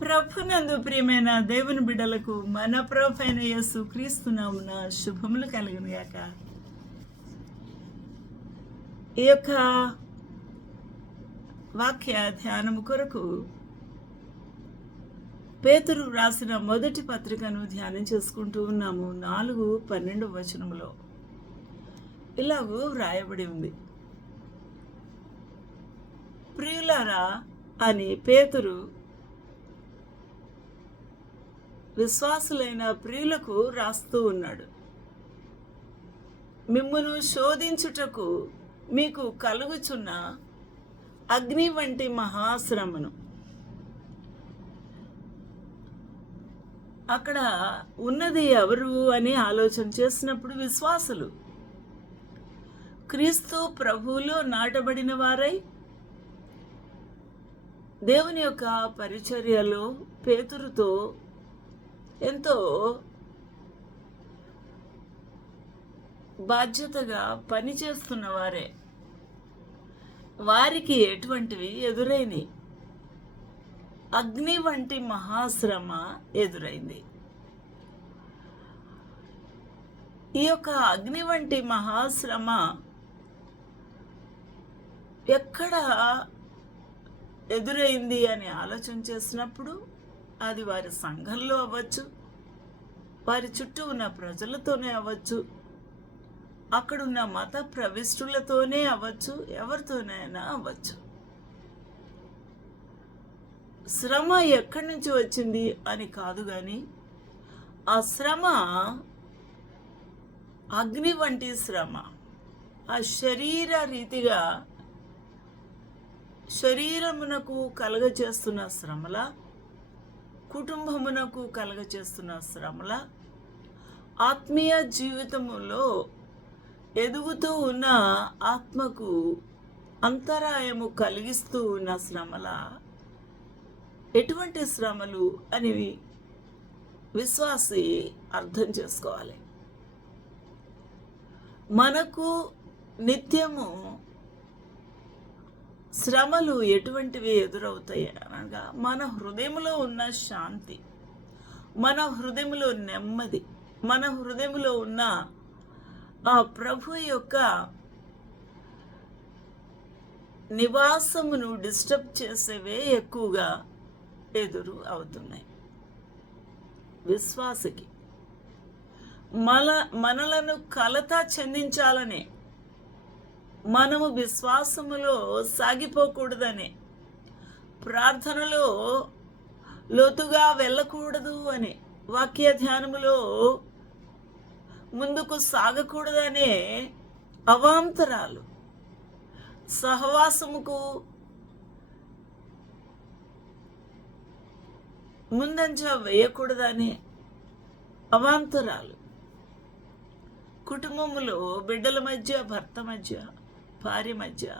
ప్రభునందు ప్రియమైన దేవుని బిడ్డలకు మన ప్రభు అయిన యేసు క్రీస్తునామున శుభములు కలుగును ఈ యొక్క వాక్య ధ్యానము కొరకు పేతురు రాసిన మొదటి పత్రికను ధ్యానం చేసుకుంటూ ఉన్నాము. నాలుగు పన్నెండు వచనములో. ఇలాగూ వ్రాయబడి ఉంది. ప్రియులారా అని పేతురు విశ్వాసులైన ప్రియులకు రాస్తూ ఉన్నాడు. మిమ్మును శోధించుటకు మీకు కలుగుచున్న అగ్ని వంటి మహాశ్రమను. అక్కడ ఉన్నది ఎవరు అని ఆలోచన చేసినప్పుడు విశ్వాసులు క్రీస్తు ప్రభువులో నాటబడిన వారై దేవుని యొక్క పరిచర్యలో పేతురుతో ఎంతో బాధ్యతగా పనిచేస్తున్న వారే. వారికి ఎటువంటివి ఎదురైనవి అగ్ని వంటి మహాశ్రమ ఎదురైంది. ఈ యొక్క అగ్ని వంటి మహాశ్రమ ఎక్కడ ఎదురైంది అని ఆలోచన చేసినప్పుడు అది వారి సంఘంలో అవ్వచ్చు వారి చుట్టూ ఉన్న ప్రజలతోనే అవ్వచ్చు అక్కడున్న మత ప్రవిష్టులతోనే అవ్వచ్చు ఎవరితోనైనా అవ్వచ్చు. శ్రమ ఎక్కడి నుంచి వచ్చింది అని కాదు కానీ ఆ శ్రమ అగ్ని వంటి శ్రమ. ఆ శరీర రీతిగా శరీరమునకు కలగచేస్తున్న శ్రమల కుటుంబమునకు కలగచేస్తున్న శ్రమల ఆత్మీయ జీవితములో ఎదుగుతూ ఉన్న ఆత్మకు అంతరాయము కలిగిస్తూ ఉన్న శ్రమల ఎటువంటి శ్రమలు అనేవి విశ్వాసి అర్థం చేసుకోవాలి. మనకు నిత్యము శ్రమలు ఎటువంటివి ఎదురవుతాయి అనగా మన హృదయంలో ఉన్న శాంతి మన హృదయంలో నెమ్మది మన హృదయంలో ఉన్న ఆ ప్రభు యొక్క నివాసమును డిస్టర్బ్ చేసేవే ఎక్కువగా ఎదురు అవుతున్నాయి. విశ్వాసకి మన మనలను కలత చెందించాలనే మనము విశ్వాసములో సాగిపోకూడదని ప్రార్థనలో లోతుగా వెళ్ళకూడదు అని వాక్య ధ్యానములో ముందుకు సాగకూడదనే అవాంతరాలు సహవాసముకు ముందంజ వేయకూడదనే అవాంతరాలు కుటుంబములో బిడ్డల మధ్య భర్త మధ్య భార్య మధ్య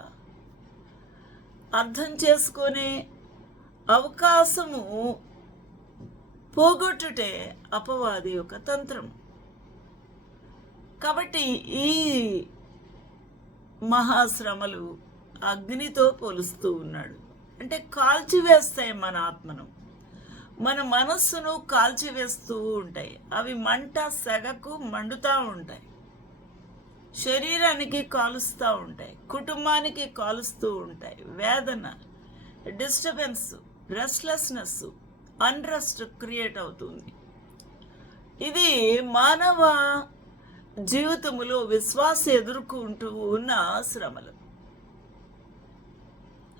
అర్థం చేసుకునే అవకాశము పోగొట్టుటే అపవాది యొక్క తంత్రం. కాబట్టి ఈ మహాశ్రమలు అగ్నితో పోలుస్తూ ఉన్నాడు. అంటే కాల్చివేస్తాయి మన ఆత్మను. మన మనస్సును కాల్చివేస్తూ ఉంటాయి. అవి మంట సెగకు మండుతూ ఉంటాయి. శరీరానికి కాలుస్తూ ఉంటాయి కుటుంబానికి కాలుస్తూ ఉంటాయి. వేదన డిస్టర్బెన్స్ రెస్ట్లెస్నెస్ అన్రెస్ట్ క్రియేట్ అవుతుంది. ఇది మానవ జీవితములో విశ్వాస ఎదుర్కొంటూ ఉన్న శ్రమలు.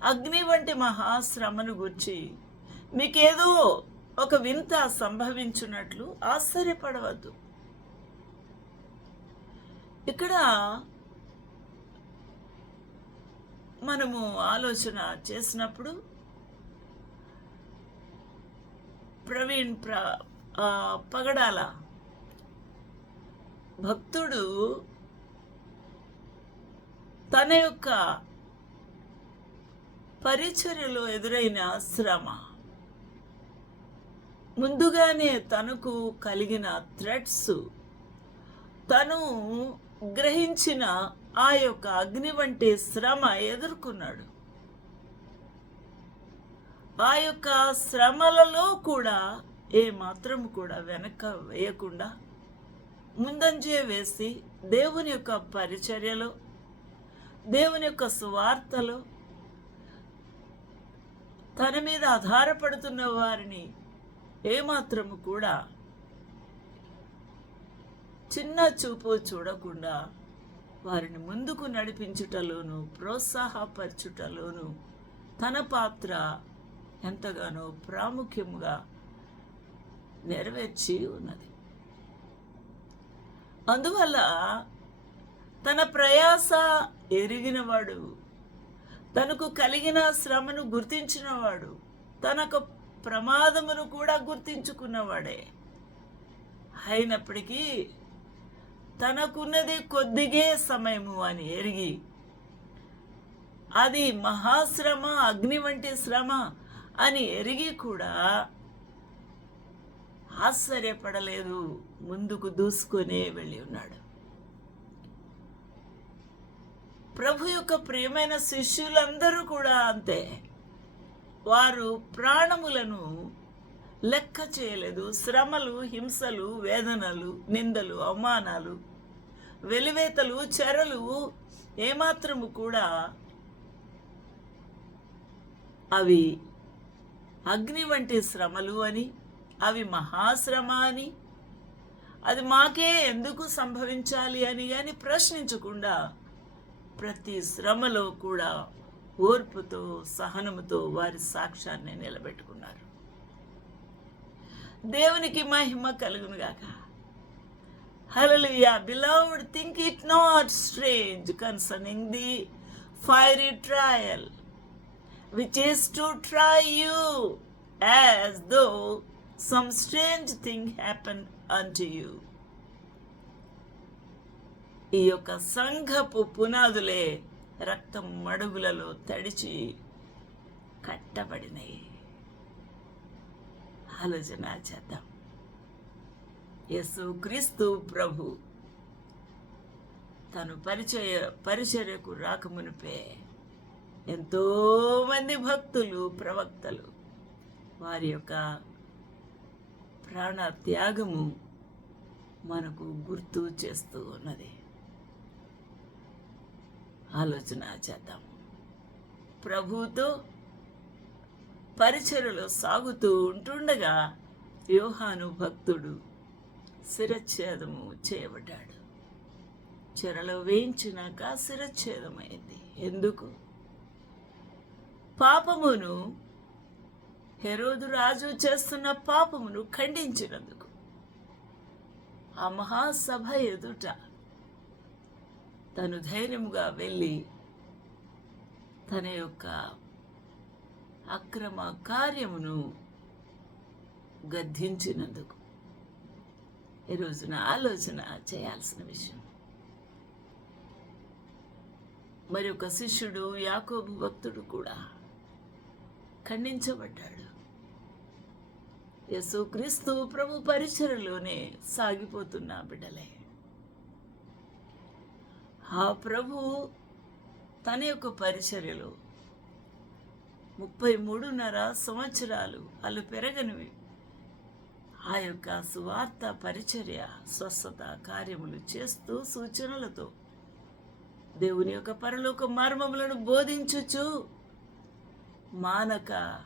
అగ్ని వంటి మహాశ్రమను గురించి మీకేదో ఒక వింత సంభవించున్నట్లు ఆశ్చర్యపడవద్దు. ఇక్కడ మనము ఆలోచన చేసినప్పుడు ప్రవీణ్ ప్ర పగడాల భక్తుడు తన యొక్క పరిచర్యలో ఎదురైన శ్రమ. ముందుగానే తనకు కలిగిన థ్రెట్స్ తను గ్రహించిన ఆ యొక్క అగ్ని వంటి శ్రమ ఎదుర్కొన్నాడు. ఆ యొక్క శ్రమలలో కూడా ఏ మాత్రం కూడా వెనక వేయకుండా ముందంజే వేసి దేవుని యొక్క పరిచర్యలో దేవుని యొక్క సువార్తలో తన మీద ఆధారపడుతున్న వారిని ఏమాత్రము కూడా చిన్న చూపు చూడకుండా వారిని ముందుకు నడిపించుటలోను ప్రోత్సాహపరచుటలోను తన పాత్ర ఎంతగానో ప్రాముఖ్యముగా నెరవేర్చి ఉన్నది. అందువల్ల తన ప్రయాస ఎరిగినవాడు తనకు కలిగిన శ్రమను గుర్తించినవాడు తనకు ప్రమాదమును కూడా గుర్తించుకున్నవాడే. అయినప్పటికీ తనకున్నది కొద్దిగే సమయము అని ఎరిగి అది మహాశ్రమ అగ్ని వంటి శ్రమ అని ఎరిగి కూడా ఆశ్చర్యపడలేదు ముందుకు దూసుకునే వెళ్ళి ఉన్నాడు. ప్రభు యొక్క ప్రియమైన శిష్యులందరూ కూడా అంతే. వారు ప్రాణములను లెక్క చేయలేదు. శ్రమలు హింసలు వేదనలు నిందలు అవమానాలు వెలివేతలు చెరలు ఏమాత్రము కూడా అవి అగ్ని వంటి శ్రమలు అని అవి మహాశ్రమ అని అది మాకే ఎందుకు సంభవించాలి అని కానీ ప్రశ్నించకుండా ప్రతి శ్రమలో కూడా ఓర్పుతో సహనముతో వారి సాక్ష్యాన్ని నిలబెట్టుకున్నారు. దేవునికి మహిమ కలుగును గాక hallelujah beloved think it not strange concerning the fiery trial which is to try you as though some strange thing happened అంటు యూ ఈ యొక్క సంఘపు పునాదులే రక్తం మడుగులలో తడిచి కట్టబడినాయి. ఆలోచన చేద్దాం. యేసు క్రీస్తు ప్రభు తను పరిచయ పరిచర్యకు రాకమునిపే ఎంతో మంది భక్తులు ప్రవక్తలు వారి యొక్క ప్రాణ త్యాగము మనకు గుర్తు చేస్తూ ఉన్నది. ఆలోచన చేద్దాం. ప్రభుతో పరిచయలో సాగుతూ ఉంటుండగా యోహాను భక్తుడు శిరచ్ఛేదము చేయబడ్డాడు. చెరలో వేయించినాక శిరఛేదమైంది. ఎందుకు? పాపమును హెరోదు రాజు చేస్తున్న పాపమును ఖండించినందుకు. ఆ మహాసభ ఎదుట తను ధైర్యముగా వెళ్ళి తన యొక్క అక్రమ కార్యమును గద్దించినందుకు. ఈ రోజున ఆలోచన చేయాల్సిన విషయం. మరి ఒక శిష్యుడు యాకోబు భక్తుడు కూడా ఖండించబడ్డాడు. యేసుక్రీస్తు ప్రభు పరిచయలోనే సాగిపోతున్న బిడ్డలే. ఆ ప్రభు తన యొక్క పరిచర్యలో ముప్పై మూడున్నర సంవత్సరాలు అల్లు పెరగనివి. ఆ యొక్క సువార్త పరిచర్య స్వస్థత కార్యములు చేస్తూ సూచనలతో దేవుని యొక్క పరలోక మర్మములను బోధించుచు మానక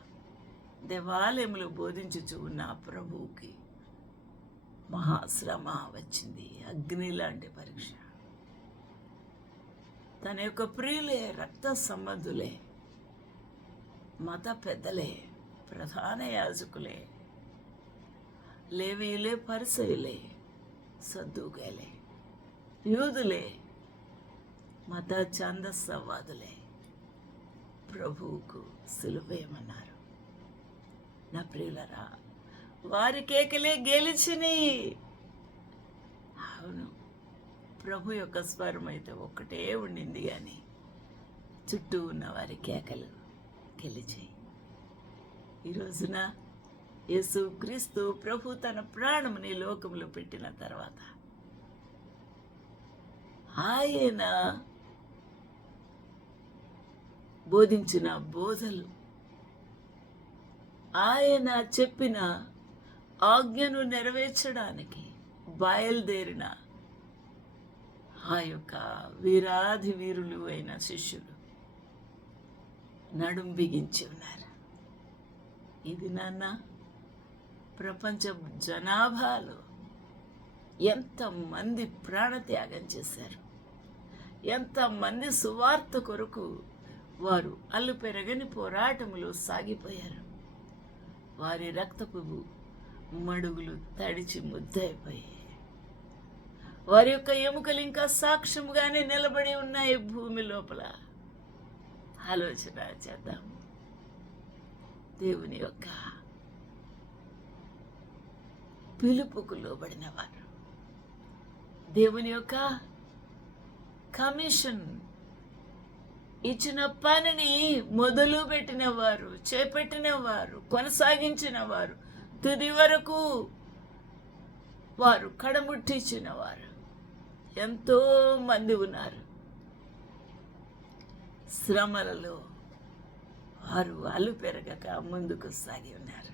దేవాలయములు బోధించుచు ఉన్న ప్రభువుకి మహాశ్రమ వచ్చింది. అగ్ని లాంటి పరీక్ష. తన యొక్క ప్రియులే రక్త సంబంధులే మత పెద్దలే ప్రధాన యాజకులే లేవీలే పరిసయులే సద్దుగాలే యూదులే మత ఛాందస్సవాదులే ప్రభువుకు సులువేమన్నారు నా ప్రియులరా వారి కేకలే గెలిచినాయి అవును ప్రభు యొక్క స్వరం అయితే ఒక్కటే ఉండింది కానీ చుట్టూ ఉన్న వారి కేకలు గెలిచాయి. ఈ రోజున యేసు క్రీస్తు ప్రభు తన ప్రాణముని లోకములో పెట్టిన తర్వాత ఆయన బోధించిన బోధలు ఆయన చెప్పిన ఆజ్ఞను నెరవేర్చడానికి బయలుదేరిన ఆ యొక్క వీరాధి వీరులు అయిన శిష్యులు నడుం బిగించి ఉన్నారు. ఇది నాన్న ప్రపంచ జనాభాలో ఎంతమంది ప్రాణత్యాగం చేశారు? ఎంతమంది సువార్త కొరకు వారు అల్లు పెరగని పోరాటములు సాగిపోయారు? వారి రక్తపు మడుగులు తడిచి ముద్దయిపోయాయి. వారి యొక్క ఎముకలు ఇంకా సాక్ష్యముగానే నిలబడి ఉన్నాయి భూమి లోపల. ఆలోచన చేద్దాం. దేవుని యొక్క పిలుపుకు లోబడిన వారు దేవుని యొక్క కమిషన్ ఇచ్చిన పనిని మొదలు పెట్టిన వారు చేపట్టిన వారు కొనసాగించిన వారు తుది వరకు వారు కడముట్టించిన వారు ఎంతో మంది ఉన్నారు. శ్రమలలో వారు అలు పెరగక ముందుకు సాగి ఉన్నారు.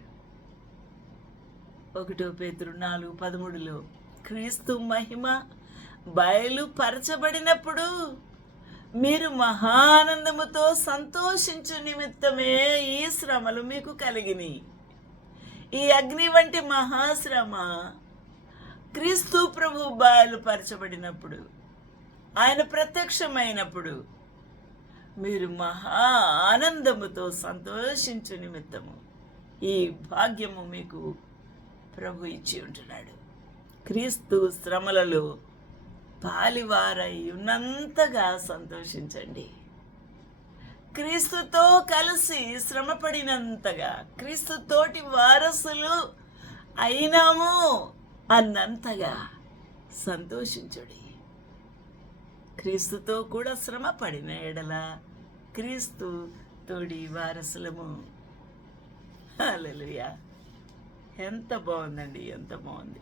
ఒకటో పేతురు నాలుగు పదమూడులో క్రీస్తు మహిమ బయలుపరచబడినప్పుడు మీరు మహానందముతో సంతోషించు నిమిత్తమే ఈ శ్రమలు మీకు కలిగినాయి. ఈ అగ్ని వంటి మహాశ్రమ క్రీస్తు ప్రభు బయలుపరచబడినప్పుడు ఆయన ప్రత్యక్షమైనప్పుడు మీరు మహా ఆనందముతో సంతోషించు నిమిత్తము. ఈ భాగ్యము మీకు ప్రభు ఇచ్చి ఉంటున్నాడు. క్రీస్తు శ్రమలలో పాలివారై ఉన్నంతగా సంతోషించండి. క్రీస్తుతో కలిసి శ్రమపడినంతగా క్రీస్తుతోటి వారసులు అయినాము అన్నంతగా సంతోషించుడి. క్రీస్తుతో కూడా శ్రమ పడిన ఎడల క్రీస్తు తోడి వారసులము. హల్లెలూయా. ఎంత బాగుందండి ఎంత బాగుంది.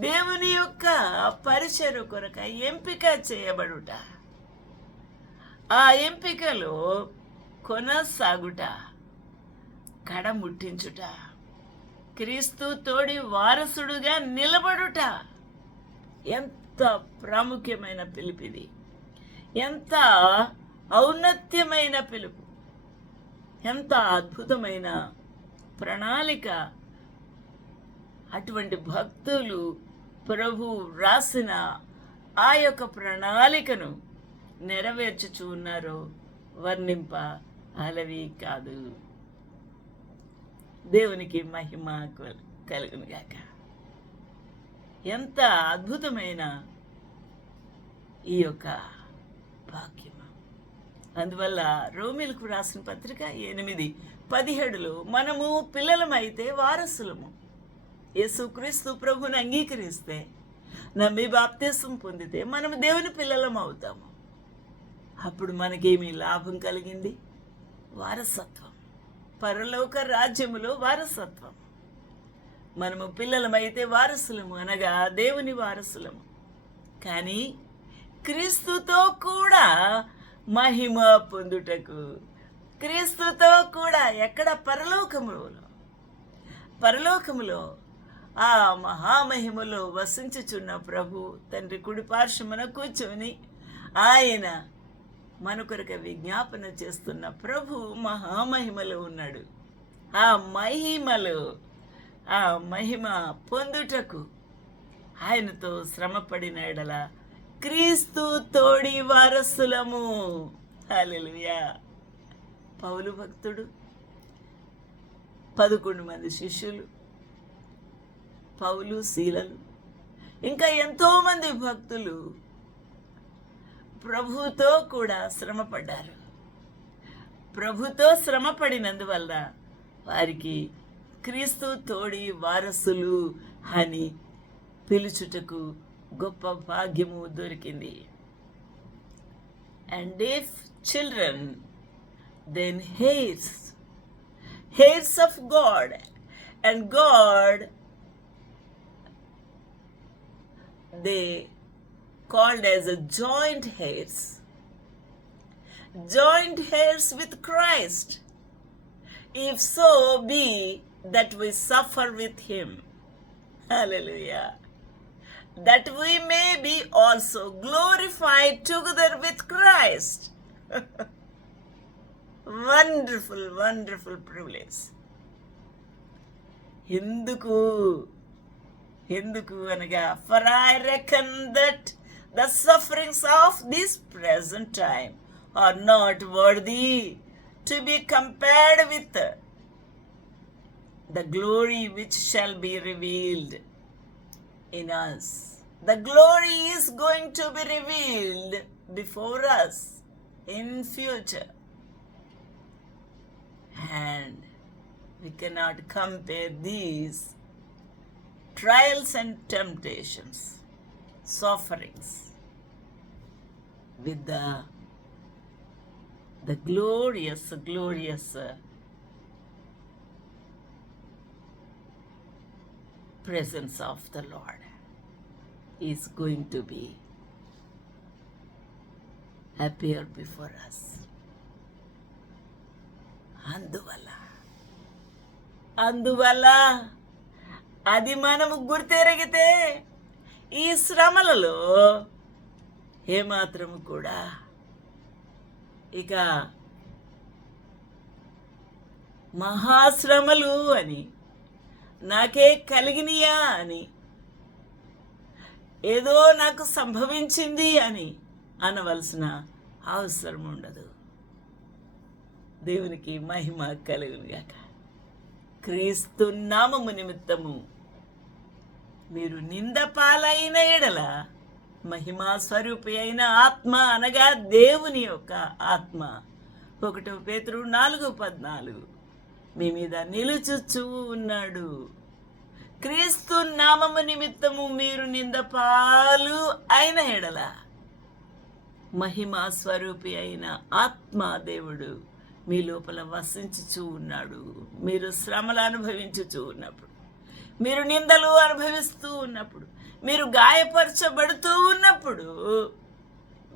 దేవుని యొక్క పరిచయం కొరక ఎంపిక చేయబడుట. ఆ ఎంపికలో కొనసాగుట కడముట్టించుట క్రీస్తు తోడి వారసుడుగా నిలబడుట. ఎంత ప్రాముఖ్యమైన పిలిపిది ఎంత ఔన్నత్యమైన పిలుపు. ఎంత అద్భుతమైన ప్రణాళిక అటువంటి భక్తులు ప్రభు రాసిన ఆ యొక్క ప్రణాళికను నెరవేర్చుచు ఉన్నారో వర్ణింప అలవి కాదు. దేవునికి మహిమ కలుగునుగాక ఎంత అద్భుతమైన ఈ యొక్క భాగ్యము అందువల్ల రోమిలకు రాసిన పత్రిక ఎనిమిది పదిహేడులో మనము పిల్లలమైతే వారసులము. యేసుక్రీస్తు ప్రభుని అంగీకరిస్తే నమ్మి బాప్తీసం పొందితే మనం దేవుని పిల్లలం అవుతాము. అప్పుడు మనకేమి లాభం కలిగింది? వారసత్వం. పరలోక రాజ్యములో వారసత్వం. మనము పిల్లలమైతే వారసులము అనగా దేవుని వారసులము. కానీ క్రీస్తుతో కూడా మహిమ పొందుటకు క్రీస్తుతో కూడా ఎక్కడ పరలోకములో పరలోకములో ఆ మహామహిమలో వసించుచున్న ప్రభు తండ్రి కుడి పార్శ్వమున కూర్చొని ఆయన మన కొరకు విజ్ఞాపన చేస్తున్న ప్రభు మహామహిమలో ఉన్నాడు. ఆ మహిమలో ఆ మహిమ పొందుటకు ఆయనతో శ్రమపడిన ఎడల క్రీస్తు తోడి వారసులము. హల్లెలూయా. పౌలు భక్తుడు పదకొండు మంది శిష్యులు పౌలు శీలలు ఇంకా ఎంతోమంది భక్తులు ప్రభుతో కూడా శ్రమపడ్డారు. ప్రభుతో శ్రమపడినందువల్ల వారికి క్రీస్తు తోడి వారసులు అని పిలుచుటకు గొప్ప భాగ్యము దొరికింది. And if children then heirs heirs of God and God they called as a joint heirs joint heirs with christ if so be that we suffer with him. Hallelujah. That we may be also glorified together with Christ. wonderful, wonderful privilege. ఎందుకు ఎందుకు అనగా for I reckon that the sufferings of this present time are not worthy to be compared with the glory which shall be revealed in us. The glory is going to be revealed before us in future. And we cannot compare these trials and temptations, sufferings with the the glorious, glorious uh, presence of the Lord is going to be appear before us. అందువల్ల అందువల్ల అది మనము గుర్తెరిగితే ఈ శ్రమలలో ఏమాత్రము కూడా. ఇక మహాశ్రమలు అని నాకే కలిగినయా అని ఏదో నాకు సంభవించింది అని అనవలసిన అవసరం ఉండదు. దేవునికి మహిమ కలుగునుగాక. క్రీస్తు నామము నిమిత్తము మీరు నింద పాలైన ఎడల మహిమా స్వరూపి అయిన ఆత్మ అనగా దేవుని యొక్క ఆత్మ. ఒకటో పేతురు నాలుగు పద్నాలుగు. మీ మీద నిలుచుచూ ఉన్నాడు. క్రీస్తు నామము నిమిత్తము మీరు నిందపాలు అయిన ఎడల మహిమా స్వరూపి అయిన ఆత్మ దేవుడు మీ లోపల వసించుచూ ఉన్నాడు. మీరు శ్రమలు అనుభవించుచూ ఉన్నప్పుడు మీరు నిందలు అనుభవిస్తూ ఉన్నప్పుడు మీరు గాయపరచబడుతూ ఉన్నప్పుడు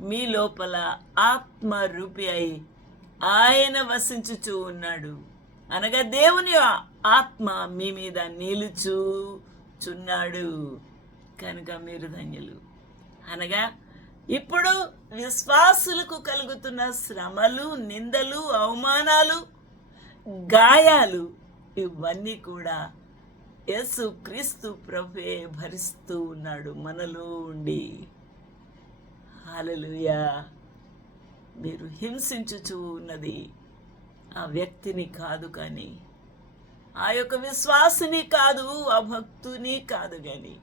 మీ లోపల ఆత్మ రూపి అయి ఆయన వసించుచూ ఉన్నాడు. అనగా దేవుని ఆత్మ మీ మీద నిలుచుచున్నాడు. కనుక మీరు ధన్యులు. అనగా ఇప్పుడు విశ్వాసులకు కలుగుతున్న శ్రమలు నిందలు అవమానాలు గాయాలు ఇవన్నీ కూడా యేసు క్రీస్తు ప్రభే భరిస్తూ ఉన్నాడు మనలో ఉండి. హాలలుయా మీరు హింసించుచూ ఉన్నది ఆ వ్యక్తిని కాదు కానీ ఆ యొక్క విశ్వాసిని కాదు ఆ భక్తుని కాదు కానీ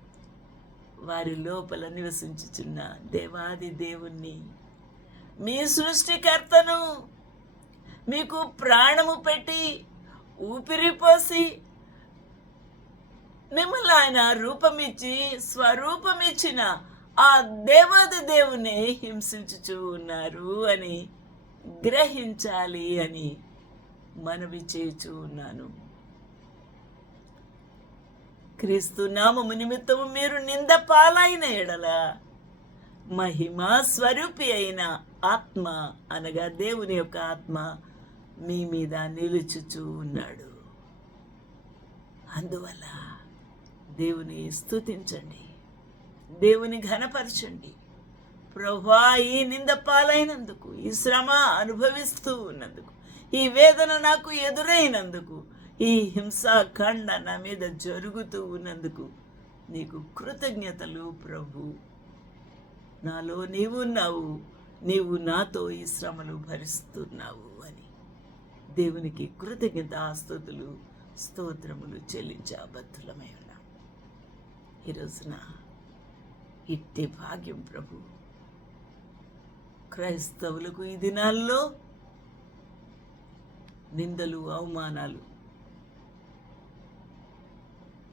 వారి లోపల నివసించుచున్న దేవాది దేవుణ్ణి. మీ సృష్టికర్తను మీకు ప్రాణము పెట్టి ఊపిరిపోసి మిమ్మల్ని ఆయన రూపమిచ్చి స్వరూపమిచ్చిన ఆ దేవాది దేవుని హింసించుచూ ఉన్నారు అని గ్రహించాలి అని మనవి చేయుచూ ఉన్నాను. క్రీస్తు నామము నిమిత్తము మీరు నింద పాలైన ఎడల మహిమా స్వరూపి అయిన ఆత్మ అనగా దేవుని యొక్క ఆత్మ మీ మీద నిలుచుచూ ఉన్నాడు. అందువల్ల దేవుని స్థుతించండి దేవుని ఘనపరచండి. ప్రభా ఈ నింద పాలైనందుకు ఈ శ్రమ అనుభవిస్తూ ఉన్నందుకు ఈ వేదన నాకు ఎదురైనందుకు ఈ హింసాఖండ నా మీద జరుగుతూ ఉన్నందుకు నీకు కృతజ్ఞతలు ప్రభు. నాలో నీవున్నావు నీవు నాతో ఈ శ్రమలు భరిస్తున్నావు అని. దేవునికి కృతజ్ఞత ఆస్తుతులు స్తోత్రములు చెల్లించే అబద్ధులమై ఈ రోజున ఇట్టి భాగ్యం ప్రభు. క్రైస్తవులకు ఈ దినాల్లో నిందలు అవమానాలు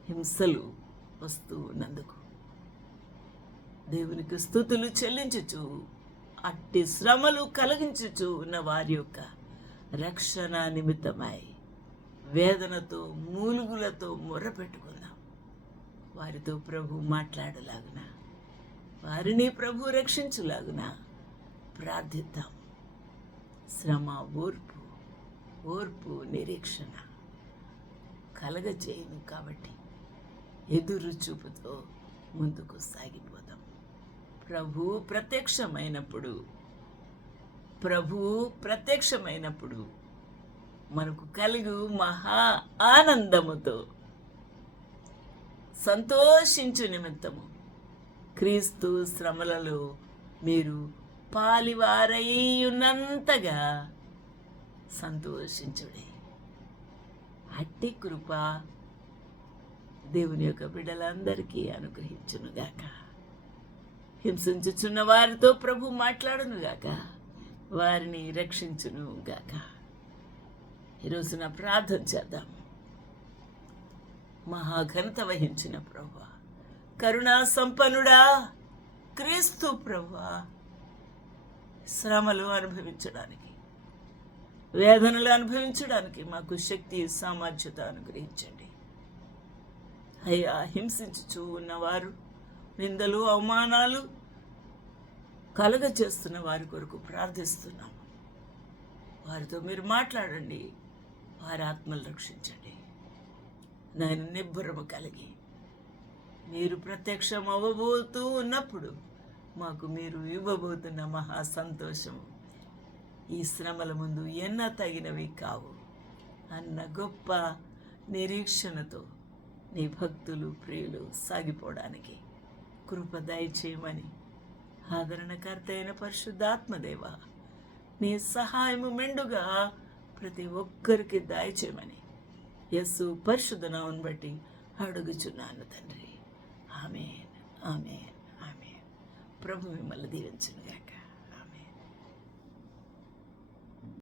హింసలు వస్తూ ఉన్నందుకు దేవునికి స్థుతులు చెల్లించుచు అట్టి శ్రమలు కలిగించుచు ఉన్న వారి యొక్క రక్షణ నిమిత్తమై వేదనతో మూలుగులతో మొరపెట్టుకు వారితో ప్రభు మాట్లాడలాగున. వారిని ప్రభు రక్షించులాగున. ప్రార్థిద్దాం. శ్రమ ఓర్పు ఓర్పు నిరీక్షణ కలగజేయను కాబట్టి ఎదురు చూపుతో ముందుకు సాగిపోదాం. ప్రభు ప్రత్యక్షమైనప్పుడు ప్రభు ప్రత్యక్షమైనప్పుడు మనకు కలుగు మహా ఆనందముతో సంతోషించు నిమిత్తము. క్రీస్తు శ్రమలలో మీరు పాలివారయ్యున్నంతగా సంతోషించుడి. సంతోషించుడే అట్టి కృప దేవుని యొక్క బిడ్డలందరికీ అనుగ్రహించునుగాక హింసించుచున్న వారితో ప్రభు మాట్లాడునుగాక వారిని రక్షించునుగాక ఈరోజున ప్రార్థన చేద్దాము. మహాఘనత వహించిన ప్రభు కరుణా సంపన్నుడా క్రీస్తు ప్రభా శ్రమలు అనుభవించడానికి వేదనలు అనుభవించడానికి మాకు శక్తి సామర్థ్యత అనుగ్రహించండి. అయ్యా హింసించుచూ ఉన్నవారు నిందలు అవమానాలు కలగ చేస్తున్న వారి కొరకు ప్రార్థిస్తున్నాము. వారితో మీరు మాట్లాడండి వారి ఆత్మలు రక్షించండి. నేను నిబ్బరము కలిగి. మీరు ప్రత్యక్షం అవ్వబోతూ ఉన్నప్పుడు మాకు మీరు ఇవ్వబోతున్న మహా సంతోషము. ఈ శ్రమల ముందు ఎన్న తగినవి కావు. అన్న గొప్ప నిరీక్షణతో నీ భక్తులు ప్రియులు సాగిపోవడానికి కృప దయచేయమని ఆదరణకర్త అయిన పరిశుద్ధాత్మదేవ నీ సహాయము మెండుగా ప్రతి ఒక్కరికి దయచేయమని యస్సు పరిశుద్ధ నామను బట్టి అడుగుచున్నాను తండ్రి. ఆమె ఆమె ఆమె ప్రభు మిమ్మల్ని దీవించునుగాక.